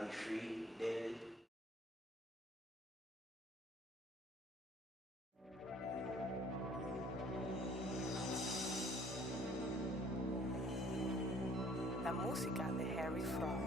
somebody free daily? La música de Harry Fraud.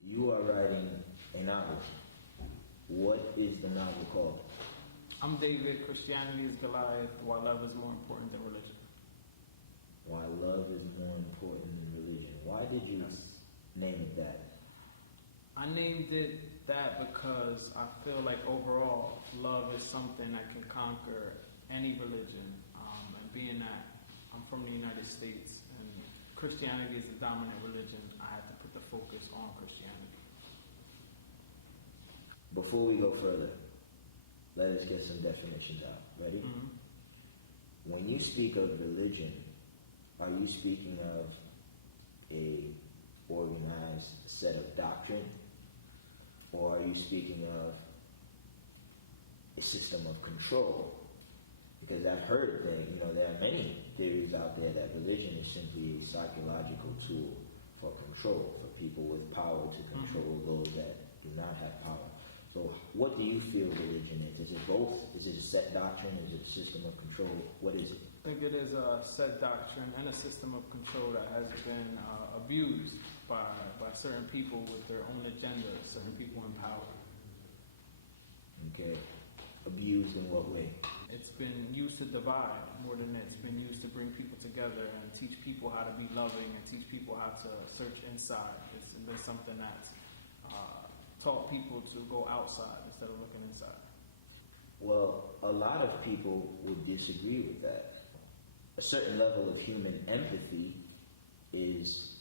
You are writing a novel. What is the novel called? I'm David. Christianity is Goliath, while love is more important than religion. Why love is more important than religion. Why did you name it that? I named it that because I feel like overall, love is something that can conquer any religion. And being that I'm from the United States and Christianity is the dominant religion, I had to put the focus on Christianity. Before we go further, let us get some definitions out. Ready? Mm-hmm. When you speak of religion, are you speaking of a organized set of doctrine? Or are you speaking of a system of control? Because I've heard that, there are many theories out there that religion is simply a psychological tool for control, for people with power to control those that do not have power. So what do you feel religion is? Is it both? Is it a set doctrine? Is it a system of control? What is it? I think it is a set doctrine and a system of control that has been abused by certain people with their own agendas, certain people in power. Okay. Abused in what way? It's been used to divide more than it's been used to bring people together and teach people how to be loving and teach people how to search inside. It's been something that's taught people to go outside instead of looking inside. Well, a lot of people would disagree with that. A certain level of human empathy is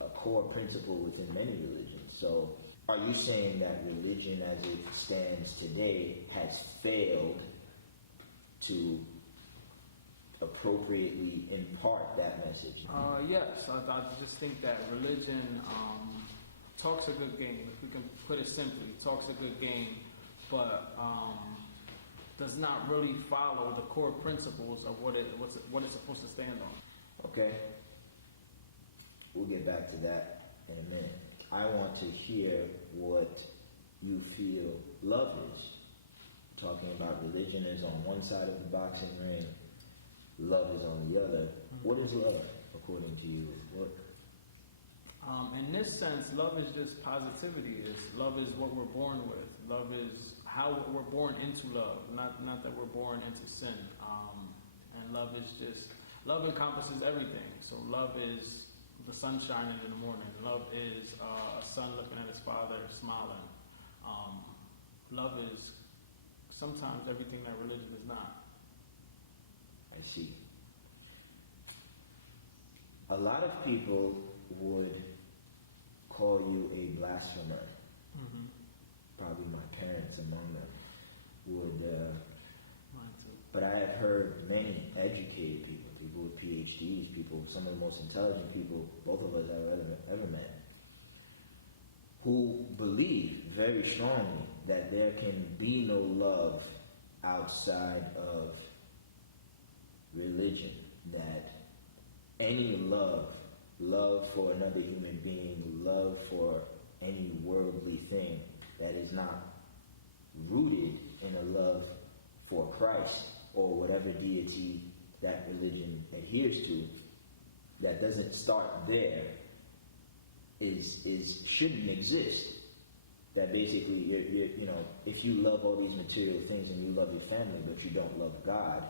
a core principle within many religions. So are you saying that religion as it stands today has failed to appropriately impart that message? Yes, I just think that religion talks a good game, if we can put it simply. Talks a good game, but does not really follow the core principles of what it's supposed to stand on. Okay. We'll get back to that in a minute. I want to hear what you feel love is. Talking about religion is on one side of the boxing ring, love is on the other. What is love, according to you? In this sense, love is just positivity. Love is what we're born with. Love is how we're born into love, not that we're born into sin. And love encompasses everything. So love is the sun shining in the morning. Love is a son looking at his father smiling. Love is sometimes everything that religion is not. I see. A lot of people would call you a blasphemer. Mm-hmm. Probably my parents among them would. Mine too. But I have heard many educated people with PhDs, some of the most intelligent people both of us have ever met, who believe very strongly that there can be no love outside of religion, that any love for another human being, love for any worldly thing that is not rooted in a love for Christ or whatever deity that religion adheres to, that doesn't start there, shouldn't exist. That basically, if you love all these material things and you love your family but you don't love God,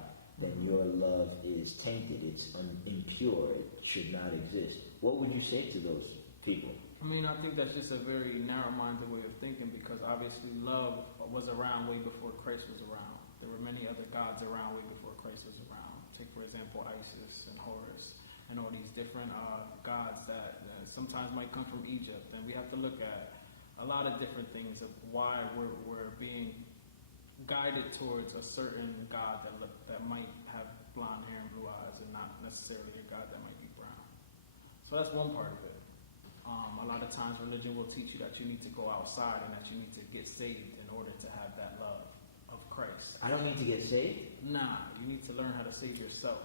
then your love is tainted, it's impure, it should not exist. What would you say to those people? I think that's just a very narrow-minded way of thinking, because obviously love was around way before Christ was around. There were many other gods around way before Christ was around. Take, for example, Isis and Horus. and all these different gods that sometimes might come from Egypt. And we have to look at a lot of different things of why we're being guided towards a certain God that might have blonde hair and blue eyes and not necessarily a God that might be brown. So that's one part of it. A lot of times religion will teach you that you need to go outside and that you need to get saved in order to have that love of Christ. I don't need to get saved? Nah, you need to learn how to save yourself.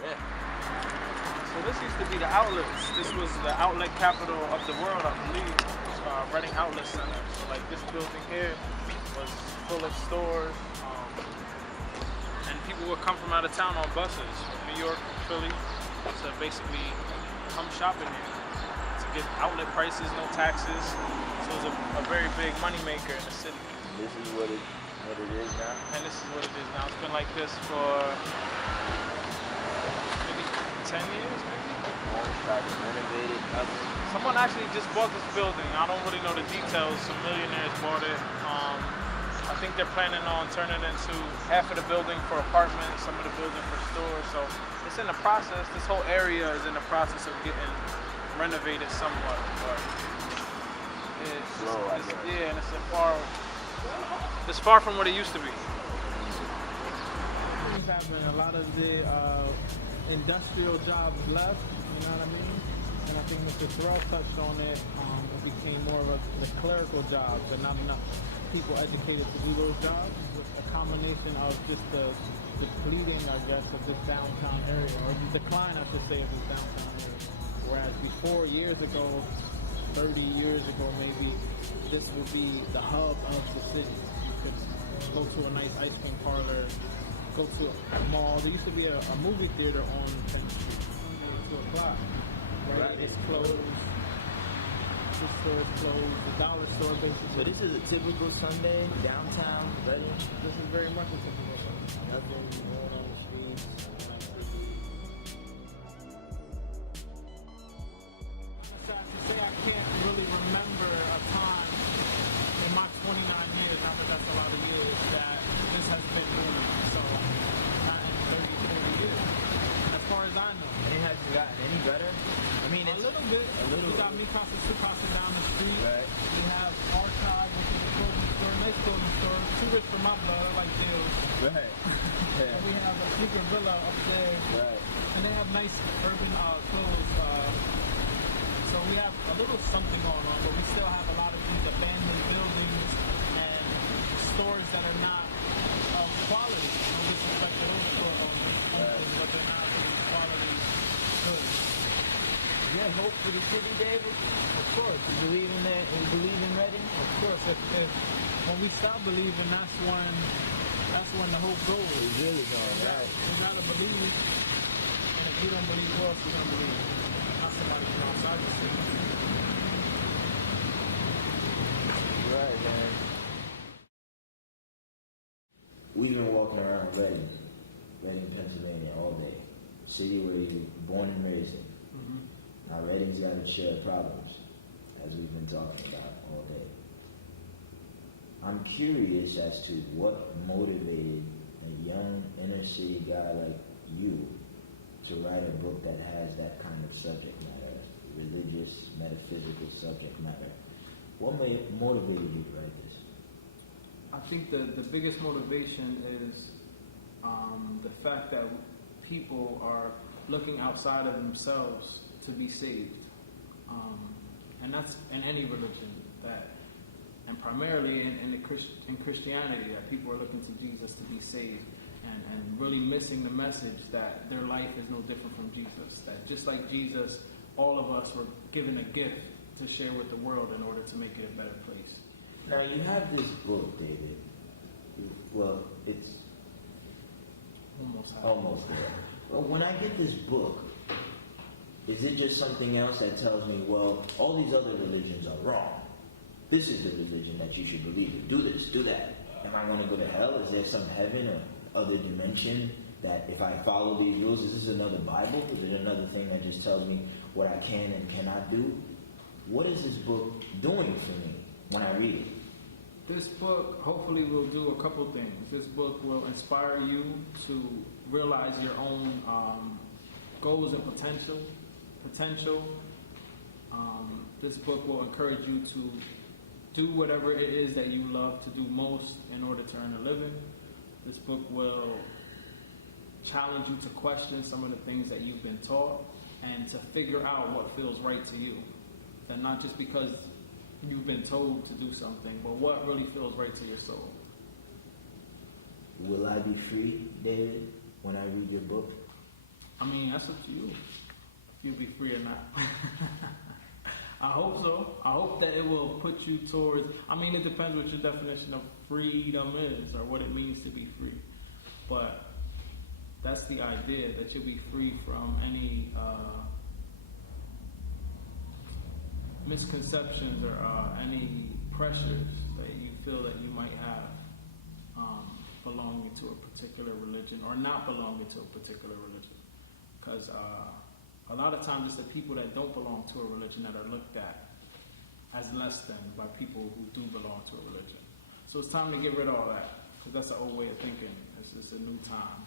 Yeah. So this used to be the outlets. This was the outlet capital of the world, I believe. Reading Outlet Center. So like this building here was full of stores. And people would come from out of town on buses from New York, Philly, to basically come shopping here to get outlet prices, no taxes. So it was a very big moneymaker in the city. This is what it is now? And this is what it is now. It's been like this for maybe 10 years, maybe? Renovated, nothing. Someone actually just bought this building. I don't really know the details. Some millionaires bought it. I think they're planning on turning it into half of the building for apartments, some of the building for stores. So it's in the process. This whole area is in the process of getting renovated somewhat. But yeah, and it's far from what it used to be. Things having a lot of the industrial jobs left, you know what I mean? And I think Mr. Terrell touched on it. It became more of the clerical jobs and not enough people educated to do those jobs. It's a combination of just the depleting, I guess, of this downtown area, or the decline, I should say, of this downtown area. Whereas before, years ago, 30 years ago maybe, this would be the hub of the city. You could go to a nice ice cream parlor, go to a mall. There used to be a movie theater on 10th Street at 2 o'clock. Right? It's closed. The store's closed. The dollar store basically. So this is a typical Sunday downtown Reading. This is very much a typical Sunday. Nothing going on the streets. Sad to say, I can't really remember a time in my 29 years, I mean that's a lot of years, that this has been booming. So, not in 30, 40 years. As far as I know. And it hasn't gotten any better? I mean, A little bit. You got Mikasa Tsukasa down the street. Right. You have Archive, which is a clothing store, nice clothing store. Too rich for my blood, I like deals. Right. And we have a Secret Villa upstairs. Right. And they have nice urban clothes. So we have a little something going on, but we still have a lot of these abandoned buildings and stores that are not of quality. No disrespect to those store owners, but they're not really quality goods. You have hope for the city, David? Of course, You believe in that? You believe in Reading? of course. If when we stop believing, that's when the hope goes. It's really going right. You gotta believe, and if you don't believe, who else is gonna believe? Not somebody from outside the city. Right, man. We've been walking around Reading, Pennsylvania all day. City where you were born and raised in. Now Reading's got its share of problems, as we've been talking about all day. I'm curious as to what motivated a young inner city guy like you to write a book that has that kind of subject matter, religious, metaphysical subject matter. What motivated you to write this? I think the biggest motivation is the fact that people are looking outside of themselves to be saved. And that's in any religion, and primarily in Christianity, that people are looking to Jesus to be saved and really missing the message that their life is no different from Jesus. That just like Jesus, all of us were given a gift to share with the world in order to make it a better place. Now you have this book, David. Well, it's almost there. Well, when I get this book, is it just something else that tells me, well, all these other religions are wrong? This is the religion that you should believe in. Do this, do that. Am I going to go to hell? Is there some heaven or other dimension that if I follow these rules, is this another Bible? Is it another thing that just tells me what I can and cannot do? What is this book doing for me when I read it? This book hopefully will do a couple things. This book will inspire you to realize your own goals and potential. This book will encourage you to do whatever it is that you love to do most in order to earn a living. This book will challenge you to question some of the things that you've been taught and to figure out what feels right to you. And not just because you've been told to do something, but what really feels right to your soul. Will I be free, David, when I read your book? I mean, that's up to you. If you'll be free or not. I hope so. I hope that it will put you towards, I mean, it depends what your definition of freedom is or what it means to be free. But that's the idea, that you'll be free from any misconceptions or any pressures that you feel that you might have belonging to a particular religion or not belonging to a particular religion. Because a lot of times it's the people that don't belong to a religion that are looked at as less than by people who do belong to a religion. So it's time to get rid of all that, because that's an old way of thinking. It's a new time.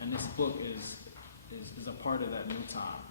And this book is a part of that new time.